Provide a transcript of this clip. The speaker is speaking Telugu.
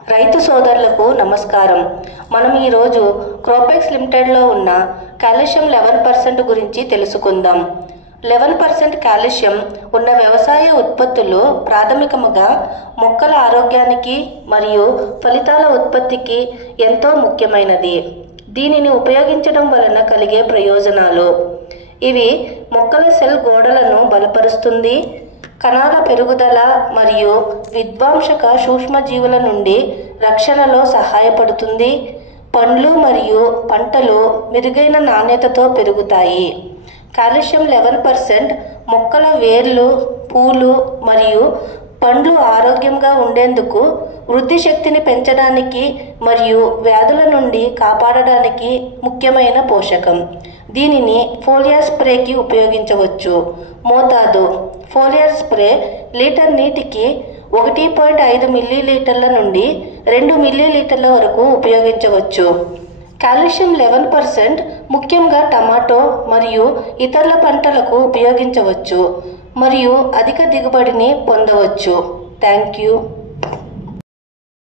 రైతు సోదరులకు నమస్కారం. మనం ఈరోజు క్రోపెక్స్ లిమిటెడ్లో ఉన్న కాల్షియం 11% గురించి తెలుసుకుందాం. 11% కాల్షియం ఉన్న వ్యవసాయ ఉత్పత్తులు ప్రాథమికముగా మొక్కల ఆరోగ్యానికి మరియు ఫలితాల ఉత్పత్తికి ఎంతో ముఖ్యమైనది. దీనిని ఉపయోగించడం వలన కలిగే ప్రయోజనాలు ఇవి: మొక్కల సెల్ గోడలను బలపరుస్తుంది, కణాల పెరుగుదల మరియు విధ్వంసక సూక్ష్మజీవుల నుండి రక్షణలో సహాయపడుతుంది, పండ్లు మరియు పంటలు మెరుగైన నాణ్యతతో పెరుగుతాయి. కాల్షియం 11% మొక్కల వేర్లు, పూలు మరియు పండ్లు ఆరోగ్యంగా ఉండేందుకు, వృద్ధి శక్తిని పెంచడానికి మరియు వ్యాధుల నుండి కాపాడడానికి ముఖ్యమైన పోషకం. దీనిని ఫోలియర్ స్ప్రేకి ఉపయోగించవచ్చు. మోతాదు: ఫోలియర్ స్ప్రే లీటర్ నీటికి 1.5 మిల్లీలీటర్ల నుండి 2 మిల్లీలీటర్ల వరకు ఉపయోగించవచ్చు. కాల్షియం 11% ముఖ్యంగా టమాటో మరియు ఇతర పంటలకు ఉపయోగించవచ్చు మరియు అధిక దిగుబడిని పొందవచ్చు. Thank you.